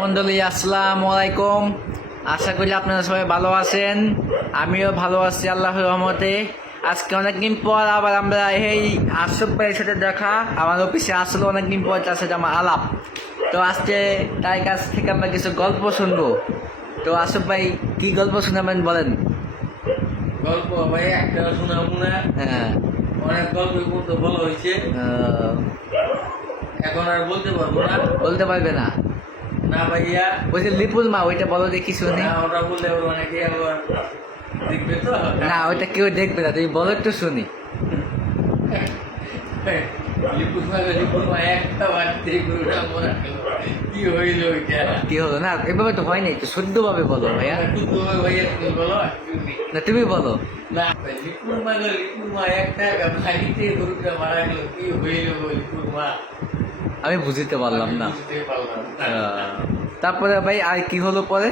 মন্ডলী আসসালামু আলাইকুম। আশা করি আপনারা সবাই ভালো আছেন, আমিও ভালো আছি আল্লাহর রহমতে। আজকে অনেকদিন পর আবার আমরা এই আশরাফ ভাইয়ের সাথে দেখা, আমার অফিসে আসলে অনেকদিন পর তার সাথে আমার আলাপ। তো আজকে তার কাছ থেকে আমরা কিছু গল্প শুনবো। তো আশরাফ ভাই কি গল্প শোনাবেন বলেন? গল্প ভাই একটা শোনাবো না, হ্যাঁ, অনেক গল্প বলতে ভালো হয়েছে, এখন আর বলতে পারবো না। বলতে পারবে না? না ভাইয়া, ওই যে লিপুল মা, ওইটা বলো দেখি শুনি। না ওটা বললে ওর অনেকে আবার দেখবে তো। না, ওইটা কেউ দেখবে না, তুমি বলো একটু শুনি। লিপুর মা একটা বাড়িতে গরুটা মরা গেল, কি হইল ওইটা? কি হলো? না এভাবে তো হয় না, একটু শুদ্ধভাবে বলো ভাইয়া। ভাইয়া তুমি বলো। না তুমি বলো। না লিপুর মা একটা বাড়িতে গরুটা মারা গেল, কি হইল লিপুর মা? আমি বুঝতে পারলাম না। বুঝতে পারলাম না। তারপরে ভাই আর কি হলো পরে?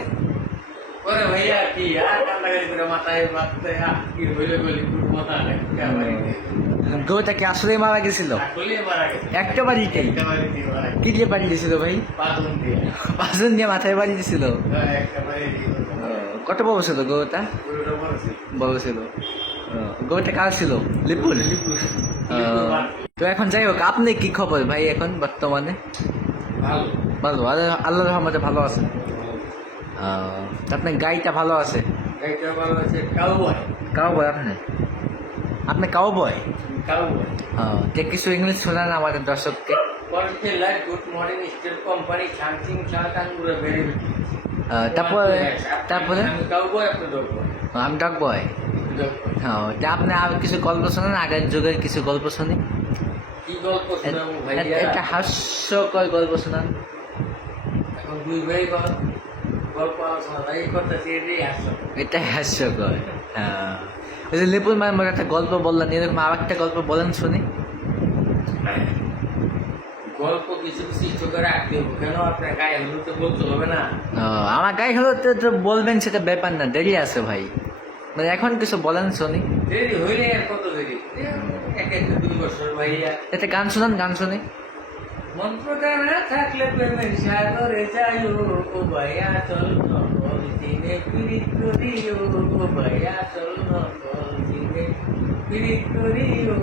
পরে ভাইয়া কি আর কান্নাকাটি করে মাথায় মাথায় কি হইলে বলি পুরো মাথা একটা বাড়িতে গরুটা কি আসলেই মারা গেছিল? আসলে মারা গেছে। একটা বাড়িতেই? একটা বাড়িতে মারা গেছে। কি দিয়ে বাড়ি দিয়েছিল ভাই? পাঁচজন দিয়ে। পাঁচজন দিয়ে মাথায় বাড়ি দিয়েছিল? একটা বাড়িতে কত বড় ছিল গরুটা? পুরোটা বলছে। বড় ছিল। গরুটা কার ছিল? লিপুল? তো এখন যাই হোক, আপনি কি খবর ভাই এখন বর্তমানে? ভালো। ভালো, আল্লাহর রহমতে ভালো আছেন। আপনার গাড়িটা ভালো আছে? গাইটা ভালো আছে। কাউবয়। কাউবয় আপনি কাউবয়? কাউবয়। যে কিছু ইংলিশ শোনান আমাদের দর্শককে। Quality light, good morning, steel company, Changching Chalkan, very good. তারপরে আমি কাউবয়, আপনি ডগ বয়। আমি ডগ বয়। হ্যাঁ, তা আপনি আর কিছু গল্প শোনান, আগের যুগের কিছু গল্প শুনি। কি গল্প শোনাবো ভাইয়া? একটা হাস্যকর গল্প শোনান। এখন দুই ভাই গল্প আলোচনা এই করতেছি, এটাই আসল। এটাই হাস্যকর। হ্যাঁ, ওই যে লিপুল মায়ের মধ্যে একটা গল্প বললেন, এরকম আর একটা গল্প বলেন শুনি। গল্প কিছু কিছু করে রাখতে হবে, কেন আপনার গায়ে হলুদ তো বলতে হবে না? আমার গায়ে হলো তো বলবেন, সেটা ব্যাপার না, দেরি আছে ভাই। মানে এখন কিছু বলেন শুনি। দেরি হইলে আর কত দেরি? এক এক 2 বছর ভাইয়া। একটা গান শোনান, গান শুনি। মন্ত্রটা না থাকলে প্রেমের সাগরে যাইও, ও ভাইয়া চল নকল দিনে পিরিত করিও, ও ভাইয়া চল নকল দিনে পিরিত করিও।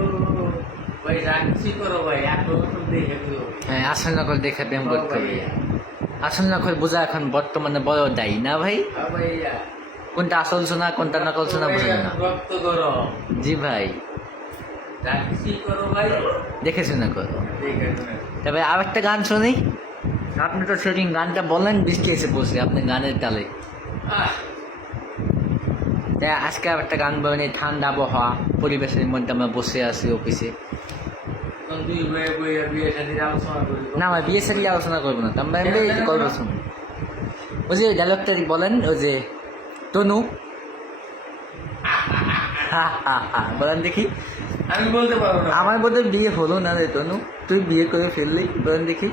ভাই রাখছি করো ভাই, এখন দেখে দিও। হ্যাঁ, আসল নকল দেখে প্রেম করতে হবে। আসল নকল বোঝা এখন বর্তমানে বড় দায়ী না ভাই? ভাইয়া কোনটা আসল শোনা কোনটা নকল শোনা বোঝেন না। রক্ত করো। জি ভাই, রাখছি করো ভাই, দেখে শুনে করো। দেখে শুনে। তবে আর একটা গান শুনি। আপনি তো সেদিন গানটা বললেন, বৃষ্টি এসে পড়ছে আপনি গানের তালে। আহ তাই আজকে আর একটা গান বলেন, এই ঠান্ডা আবহাওয়া পরিবেশের মধ্যে আমরা বসে আছি অফিসে। এখন দুই ভাই বইয়া বিয়ে শাদীর আলোচনা করি। না, আমার বিয়ে সাথে আলোচনা করবো না, আমরা এমনি গল্প শুনি। ওই যে ডায়লগটা বলেন, ওই যে তনু বলেন দেখি। আমি বলতে পারবো না। আমার বোধহয় বিয়ে হলো না রে তনু, তুই বিয়ে করে ফেললি, বলেন দেখি।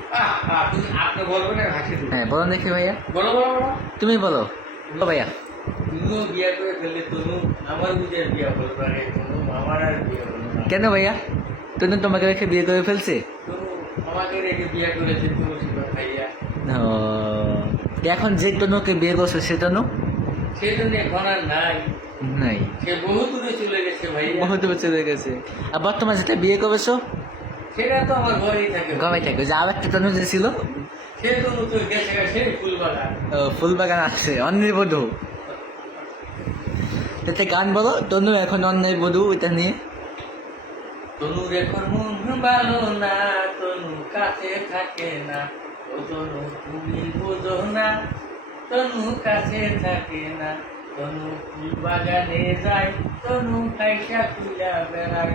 আপনি বলবেন না, হাসি দিন। হ্যাঁ বলেন দেখি ভাইয়া, বলো বলো বলো। তুমি বলো। বলো ভাইয়া। তুমিও বিয়ে করে ফেললে তনু, আমার বুঝে বিয়ে করবে না তনু, আমার আর বিয়ে হলো না। কেন ভাইয়া? তনু তোমাকে রেখে বিয়ে করে ফেলছে? তনু আমাকে রেখে বিয়ে করেছে তনু শিবা ভাইয়া। ও, এখন যে তনুকে বিয়ে করছে সে তনু সেই জন্য এখন আর নাই, নাই, সে বহু দূরে চলে গেছে ভাইয়া। বহুত চলে গেছে। আর বর্তমানে যেটা বিয়ে করেছো সেটা তো আমার ঘরেই থাকে। গমে থাকে, যে আর একটা তনু যে ছিল, সে তনু তো গেছে সেই ফুলবাগান। ফুল বাগান আছে, অন্যের বধূ। এতে গান বলো, তনু এখন অন্যের বধূ, এটা নিয়ে। তনুর এখন মন ভালো না, তনু কাছে থাকে না, ও তনু তুমি বোঝো না, তনু কাছে থাকে না, তনু ফুল বাগানে যায়, তনু খাইসা খুলা বেড়ায়,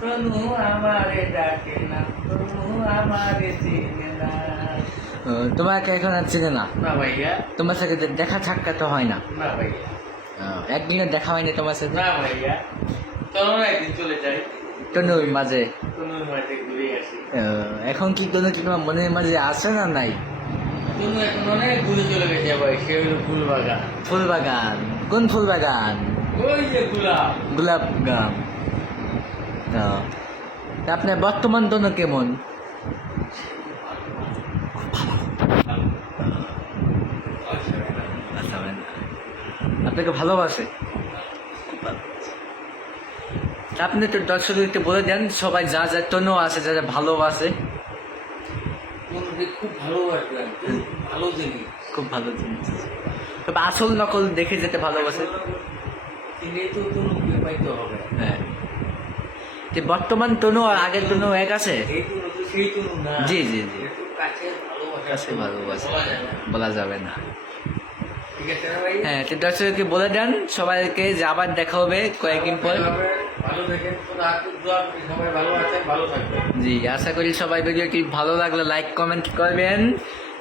তনু আমারে ডাকে না, তনু আমারে চেনে না। তোমাকে এখন আর চিনে না? না ভাইয়া। তোমার সাথে দেখা সাক্ষাৎ তো হয় না? না ভাইয়া। একদিনের দেখা হয়নি তোমার সাথে? না ভাইয়া, চলো না একদিন চলে যাই তনুর মাঝে। তনুর মাঝে ঘুরে আসি। এখন কি তনু কি তোমার মনের মাঝে আছে না নাই? তনু এখন অনেক দূরে চলে গেছে ভাই, সে হলো ফুল বাগান। ফুল বাগান? কোন ফুল বাগান? ওই যে গোলাপ। গোলাপ গান। আপনার বর্তমান তনু কেমন? আপনাকে ভালোবাসে। আপনি তো দর্শকদেরকে বলে দেন সবাই যা যা তনু আছে যারা ভালোবাসে। তনুকে খুব ভালোবাসবেন, তনু খুব ভালো জিনিস। খুব ভালো জিনিস, তবে আসল নকল দেখে যেতে ভালোবাসে। তিনি তো তনুকে পাইতে হবে। হ্যাঁ, যে বর্তমান তনু আর আগের তনু এক আছে। এই তনু তো সেই তনু না। জি জি জি, একটু কাছে ভালোবাসা, কাছে ভালোবাসে, বলা যায় না। বলা যাবে না। ঠিক আছে না ভাই? হ্যাঁ, তো দর্শককে বলে দেন সবাইকে যে আবার দেখা হবে কয়েকদিন পর। ভালো থাকেন, খোদা হাফেজ, দোয়া করি সবাই ভালো আছেন, ভালো থাকবেন। জি, আশা করি সবাই ভিডিওটি ভালো লাগলে লাইক কমেন্ট করবেন।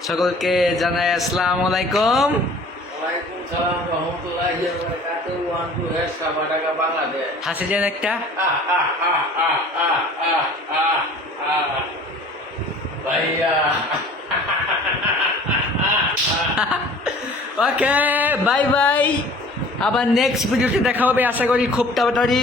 সকলকে জানাই আসসালামু আলাইকুম। ওয়ালাইকুম সালাম রহমতুল্লাহি ওয়া বারাকাতুহু। One two hash Dhaka Bangladesh. হাসি দেন একটা। ভাইয়া। Okay, bye bye. আবার নেক্সট ভিডিওতে দেখা হবে আশা করি খুব তাড়াতাড়ি।